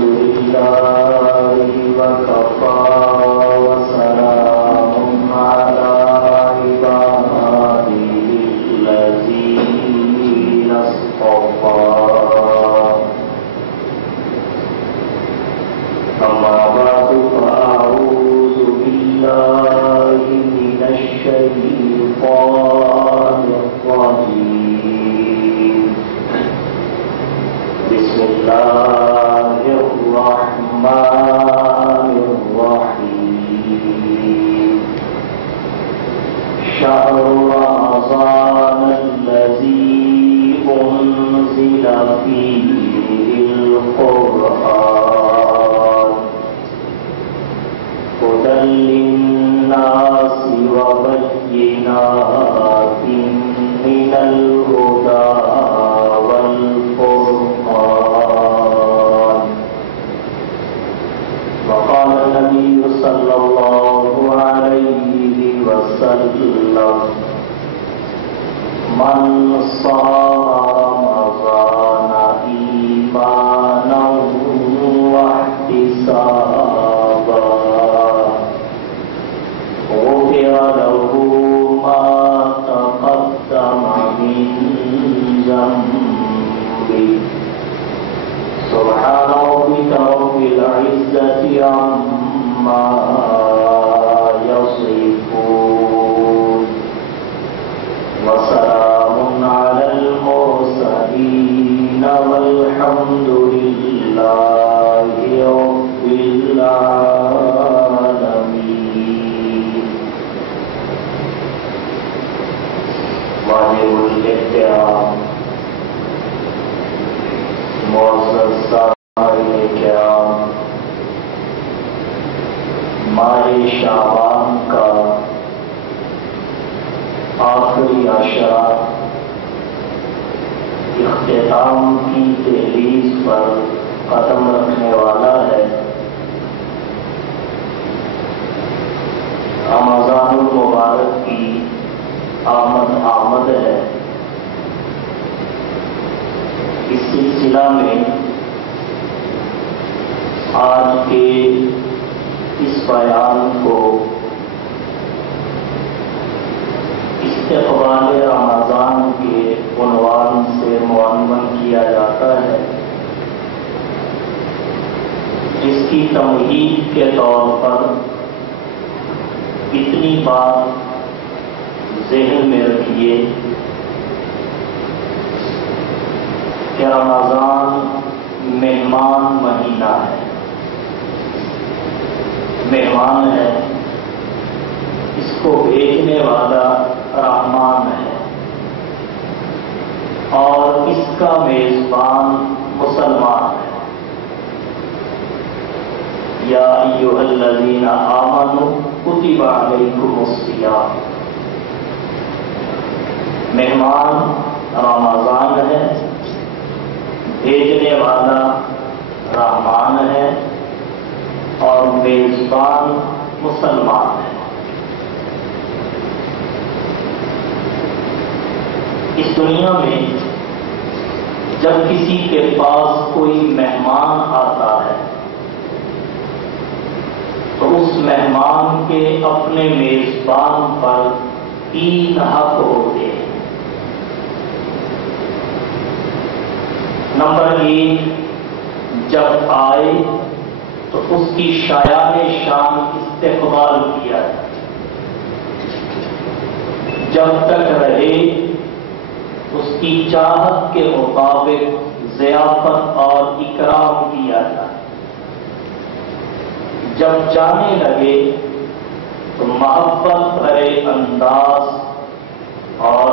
لله وكفى وسلام على عباده الذين اصطفى أما بعد فأعوذ بالله من الشيطان الرجيم بسم الله الرحمن الرحيم شهر رمضان الذي أنزل فيه القرآن هدى للناس وبينات من الهدى والفرقان وقال النبي صلى الله عليه وسلم من صام رمضان إيمانا واحتسابا غفر له ما تقدم من ذنبه سبحان ربك رب العزة عما يصفون وسلام على المرسلين والحمد لله رب العالمين. واجب الاحترام معزز سامعین کرام، ماہ شعبان کا آخری عشرہ اختتام کی دہلیز پر قدم رکھنے والا ہے. رمضان المبارک کی آمد ہے. اس سلسلہ میں آج کے اس بیان کو استقبال رمضان کے عنوان سے معنون کیا جاتا ہے، جس کی تمہید کے طور پر اتنی بات ذہن میں رکھیے کہ رمضان مہمان مہینہ ہے، مہمان ہے، اس کو بھیجنے والا رحمان ہے اور اس کا میزبان مسلمان ہے. یا ایھا الذین آمنوا کتب علیکم الصیام. مہمان رمضان ہے، بھیجنے والا رحمان ہے اور میزبان مسلمان ہے. اس دنیا میں جب کسی کے پاس کوئی مہمان آتا ہے تو اس مہمان کے اپنے میزبان پر 3 حق ہوتے ہیں. نمبر 1، جب آئے تو اس کی شایان شان استقبال کیا جائے. جب تک رہے اس کی چاہت کے مطابق ضیافت اور اکرام کیا جائے. جب جانے لگے تو محبت بھرے انداز اور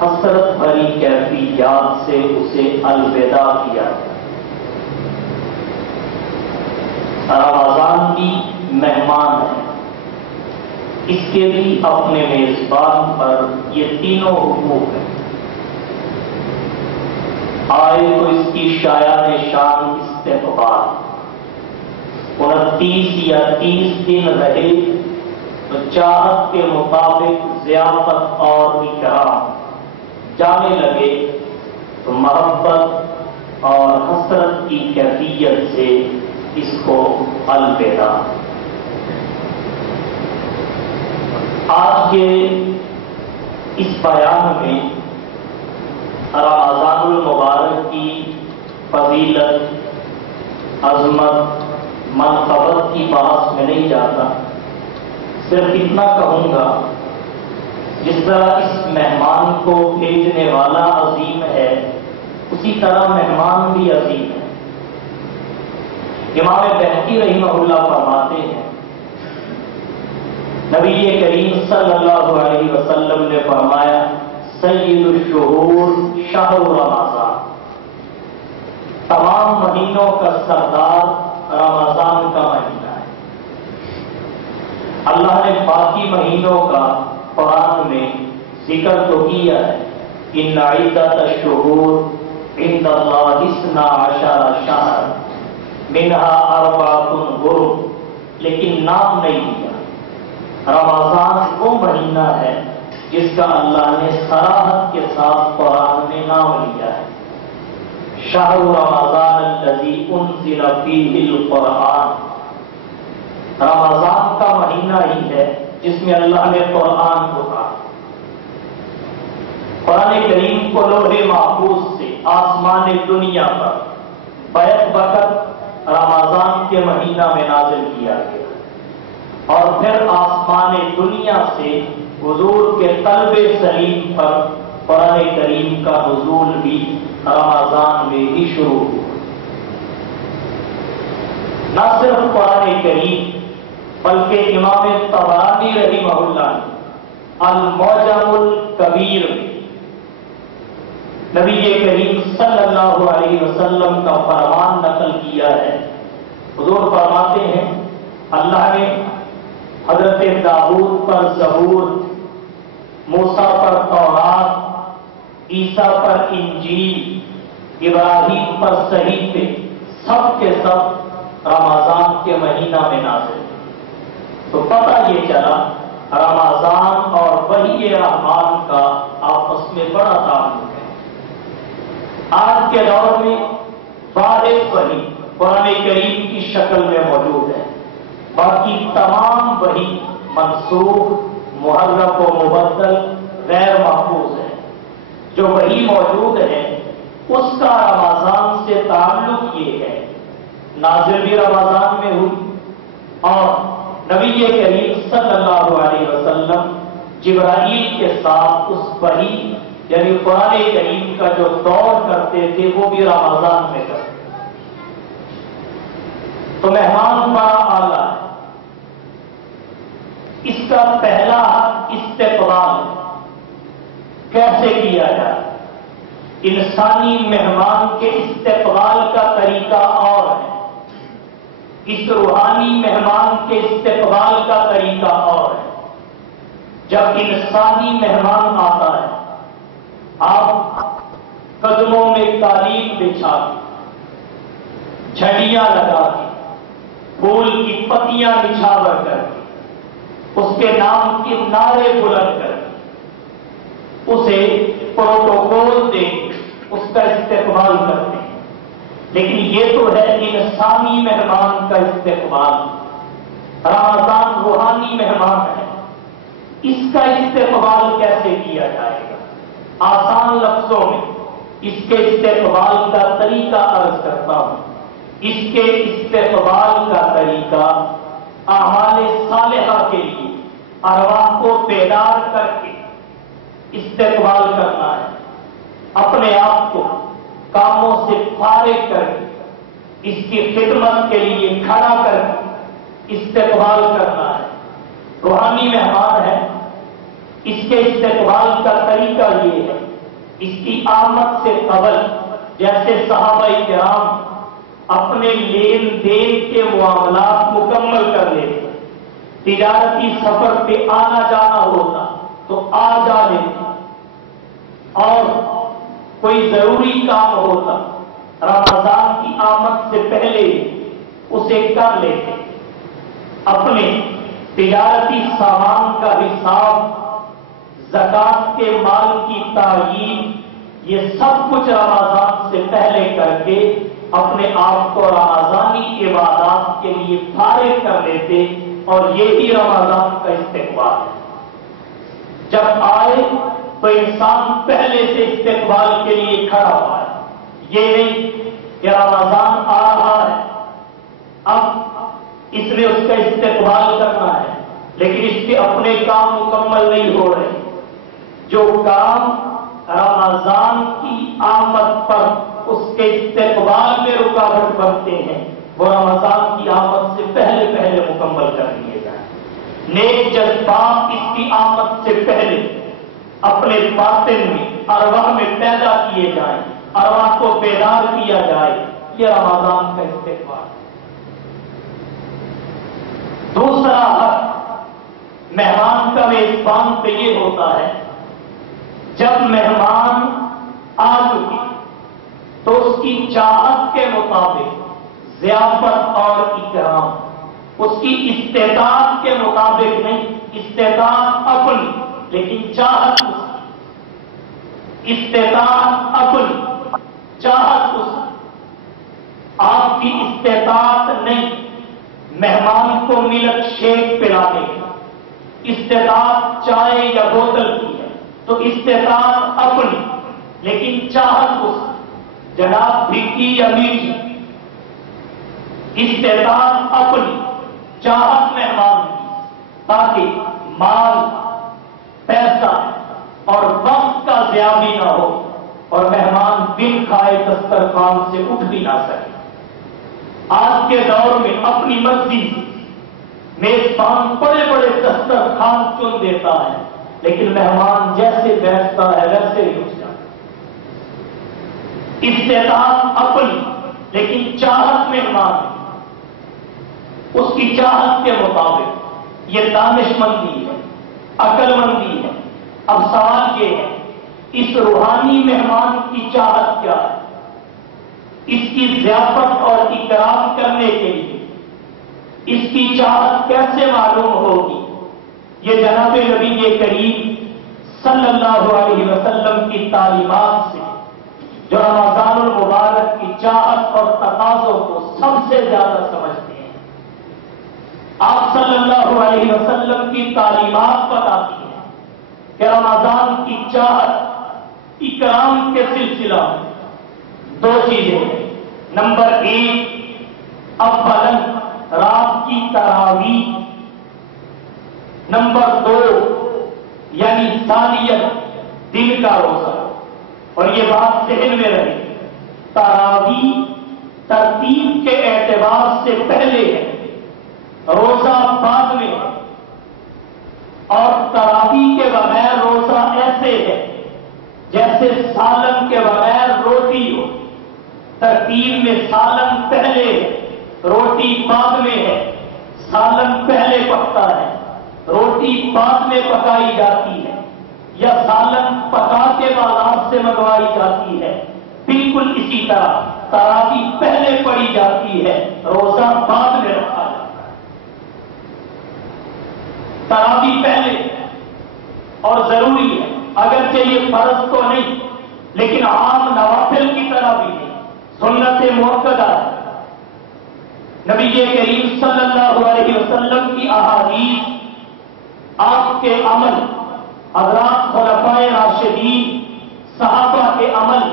حسرت بھری کیفیات سے اسے الوداع کیا. رمضان کی مہمان ہے، اس کے بھی اپنے میزبان پر یہ تینوں حقوق ہیں. آئے تو اس کی شایان شان استقبال، 29 یا 30 دن رہے تو چاہت کے مطابق ضیافت اور اکرام. جانے لگے تو محبت اور حسرت کی کیفیت سے اس کو الوداع۔ آج کے اس بیان میں رمضان المبارک کی فضیلت، عظمت، منقبت کی بحث میں نہیں جاتا، صرف اتنا کہوں گا جس طرح اس مہمان کو بھیجنے والا عظیم ہے، اسی طرح مہمان بھی عظیم ہے۔ امام بہقی رحمہ اللہ فرماتے ہیں، نبی کریم صلی اللہ علیہ وسلم نے فرمایا، سید الشہور شہر رمضان، تمام مہینوں کا سردار رمضان کا مہینہ ہے۔ اللہ نے باقی مہینوں کا قرآن میں ذکر تو کیا ہے، ان عدت الشہور عند اللہ 12 شہر منها 4 حرم، لیکن نام نہیں دیا۔ رمضان وہ مہینہ ہے جس کا اللہ نے صراحت کے ساتھ قرآن میں نام لیا ہے، شہر رمضان الذی انزل فیہ القرآن، رمضان کا مہینہ ہی ہے جس میں اللہ نے قرآن کو کہا۔ قرآن کریم کو لوح محفوظ سے آسمان دنیا پر بیک وقت رمضان کے مہینہ میں نازل کیا گیا، اور پھر آسمان دنیا سے حضور کے قلب سلیم پر قرآن کریم کا نزول بھی رمضان میں ہی شروع ہوا۔ نہ صرف قرآن کریم بلکہ امام طبرانی رحمہ اللہ نے المعجم الکبیر میں نبی کریم صلی اللہ علیہ وسلم کا فرمان نقل کیا ہے۔ حضور فرماتے ہیں، اللہ نے حضرت داؤد پر زبور، موسیٰ پر تورات، عیسیٰ پر انجیل، ابراہیم پر صحیفے، سب کے سب رمضان کے مہینہ میں نازل۔ تو پتہ یہ چلا رمضان اور وحی رحمان کا آپس میں بڑا تعلق ہے۔ آج کے دور میں واحد وحی قرآن کریم کی شکل میں موجود ہے، باقی تمام وحی منسوخ، محرف و مبدل، غیر محفوظ ہے۔ جو وحی موجود ہے اس کا رمضان سے تعلق یہ ہے، نازل بھی رمضان میں ہوئی، اور نبی کریم صلی اللہ علیہ وسلم جبرائیل کے ساتھ اس وحی یعنی قرآن کریم کا جو دور کرتے تھے وہ بھی رمضان میں کرتے۔ تو مہمان بڑا اعلیٰ ہے، اس کا پہلا حق استقبال کیسے کیا جائے۔ انسانی مہمان کے استقبال کا طریقہ اور ہے، اس روحانی مہمان کے استقبال کا طریقہ اور ہے۔ جب انسانی مہمان آتا ہے، آپ قدموں میں قالین بچھا کے، جھڑیاں لگا کے، پھول کی پتیاں نچھاور کر کے، اس کے نام کے نعرے بلند کر کے، اسے پروٹوکول دے اس کا استقبال کرتے ہیں۔ لیکن یہ تو ہے انسانی مہمان کا استقبال، رمضان روحانی مہمان ہے، اس کا استقبال کیسے کیا جائے گا؟ آسان لفظوں میں اس کے استقبال کا طریقہ عرض کرتا ہوں۔ اس کے استقبال کا طریقہ اعمال صالحہ کے لیے ارواح کو بیدار کر کے استقبال کرنا ہے، اپنے آپ کو کاموں سے فارغ کر کے اس کی خدمت کے لیے کھڑا کر کے استقبال کرنا ہے۔ روحانی مہمان ہے، اس کے استقبال کا طریقہ یہ ہے، اس کی آمد سے قبل جیسے صحابہ کرام اپنے لین دین کے معاملات مکمل کر لیتے، تجارتی سفر پہ آنا جانا ہوتا تو آ جا لیتے، اور کوئی ضروری کام ہوتا رمضان کی آمد سے پہلے اسے کر لیتے۔ اپنے تجارتی سامان کا حساب، زکات کے مال کی تعیین، یہ سب کچھ رمضان سے پہلے کر کے اپنے آپ کو رمضانی عبادات کے لیے فارغ کر لیتے، اور یہی رمضان کا استقبال ہے۔ جب آئے تو انسان پہلے سے استقبال کے لیے کھڑا ہوا ہے، یہ نہیں کہ رمضان آ رہا ہے اب اس لیے اس کا استقبال کرنا ہے، لیکن اس کے اپنے کام مکمل نہیں ہو رہے۔ جو کام رمضان کی آمد پر اس کے استقبال میں رکاوٹ بنتے ہیں، وہ رمضان کی آمد سے پہلے مکمل کر لیے جائیں۔ نیک جذبات اس کی آمد سے پہلے اپنے باطن میں، ارواح میں پیدا کیے جائیں، ارواح کو بیدار کیا جائے، یہ رمضان کا استقبال۔ دوسرا حق مہمان کا میزبان پہ یہ ہوتا ہے، جب مہمان آ چکے تو اس کی چاہت کے مطابق ضیافت اور اکرام، اس کی استطاعت کے مطابق نہیں، استطاعت اپنی لیکن چاہت اس کی، استطاعت اپنی چاہت اس کی، آپ کی استطاعت نہیں مہمان کو ملک شیک پلانے کی، استطاعت چائے یا بوتل کی ہے تو استطاعت اپنی لیکن چاہت اس کی، جناب پھیکی یا میٹھی، استطاعت اپنی چاہت مہمان کی، تاکہ مال، پیسہ اور وقت کا ضیاع بھی نہ ہو اور مہمان بن کھائے دسترخوان سے اٹھ بھی نہ سکے۔ آج کے دور میں اپنی مرضی سے میزبان بڑے بڑے دسترخوان چن دیتا ہے، لیکن مہمان جیسے بیٹھتا ہے ویسے ہی اٹھ جاتا ہے۔ استطاعت اپنی لیکن چاہت مہمان کی، اس کی چاہت کے مطابق، یہ دانش مندی ہے، عقل مندی ہے۔ اب سوال یہ ہے، اس روحانی مہمان کی چاہت کیا ہے؟ اس کی ضیافت اور اکرام کرنے کے لیے اس کی چاہت کیسے معلوم ہوگی؟ یہ جناب نبی کریم صلی اللہ علیہ وسلم کی تعلیمات سے، جو رمضان المبارک کی چاہت اور تقاضوں کو سب سے زیادہ سمجھتے ہیں، آپ صلی اللہ علیہ وسلم کی تعلیمات بتاتی ہیں کہ رمضان کی چاہت اکرام کے سلسلہ میں دو چیزیں ہیں۔ نمبر ایک، اولاً رات کی تراویح، نمبر دو یعنی ثانیت دن کا روزہ۔ اور یہ بات ذہن میں رہے، تراویح ترتیب کے اعتبار سے پہلے ہے، روزہ بعد میں ہے، اور تراویح کے بغیر روزہ ایسے ہے جیسے سالن کے بغیر روٹی ہو۔ ترتیب میں سالن پہلے ہے، روٹی بعد میں ہے، سالن پہلے پکتا ہے، روٹی بعد میں پکائی جاتی ہے، یا سالن پکا کے بازار سے منگوائی جاتی ہے۔ بالکل اسی طرح تراویح پہلے پڑی جاتی ہے، روزہ بعد میں رکھا جاتا ہے۔ تراویح پہلے اور ضروری ہے، اگرچہ یہ فرض تو نہیں لیکن عام نوافل کی طرح بھی نہیں، سنت مؤکدہ ہے۔ نبی کریم صلی اللہ علیہ وسلم کی احادیث، آپ کے عمل، حضرات خلفائے راشدین، صحابہ کے عمل،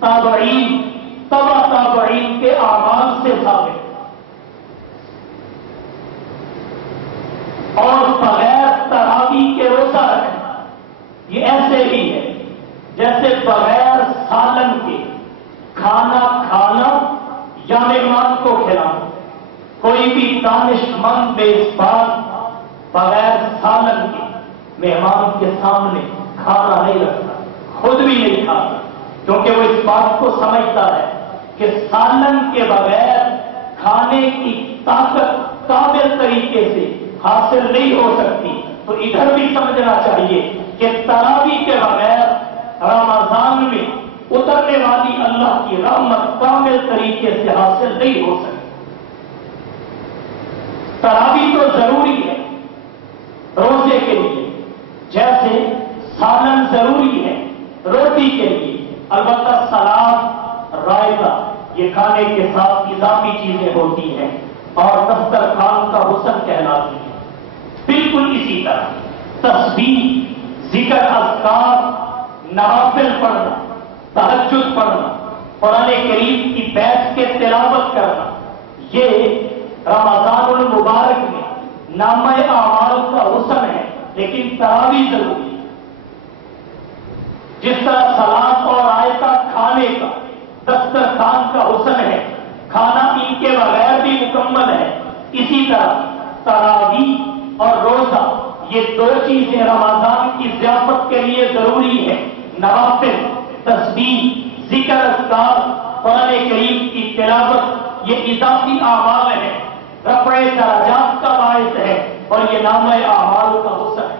تابعین، تبع تابعین کے اعمال سے ثابت ہے۔ اور بغیر تراویح کے روزہ رکھنا یہ ایسے ہی ہے جیسے بغیر سالن کے کھانا کھانا یا مہمان کو کھلانا۔ کوئی بھی دانش مند میزبان بغیر سالن کے مہمان کے سامنے کھانا نہیں رکھتا، خود بھی نہیں کھاتا، کیونکہ وہ اس بات کو سمجھتا ہے کہ سالن کے بغیر کھانے کی طاقت کامل طریقے سے حاصل نہیں ہو سکتی۔ تو ادھر بھی سمجھنا چاہیے کہ تراویح کے بغیر رمضان میں اترنے والی اللہ کی رحمت کامل طریقے سے حاصل نہیں ہو سکتی۔ تراویح تو ضروری ہے روزے کے لیے، جیسے سالن ضروری ہے روٹی کے لیے۔ البتہ سلاد، رائتہ یہ کھانے کے ساتھ اضافی چیزیں ہوتی ہیں اور دسترخوان کا حسن کہلاتی ہے۔ بالکل اسی طرح تسبیح، ذکر، اذکار، نوافل پڑھنا، تہجد پڑھنا، قرآن کریم کی بیٹھ کے تلاوت کرنا، یہ رمضان المبارک میں نامہ اعمال کا حسن ہے، لیکن تراویح ضروری ہے۔ جس طرح سلاد اور رائتہ کھانے کا، دسترخوان کا حسن ہے، کھانا ان کے بغیر بھی مکمل ہے، اسی طرح تراویح اور روزہ، یہ دو چیزیں رمضان کی ضیافت کے لیے ضروری ہے۔ نوافل، تسبیح، ذکر، اذکار، قرآن کریم کی تلاوت، یہ اضافی اعمال ہے، رفع درجات کا باعث ہے اور یہ نامہ اعمال کا حسن ہے۔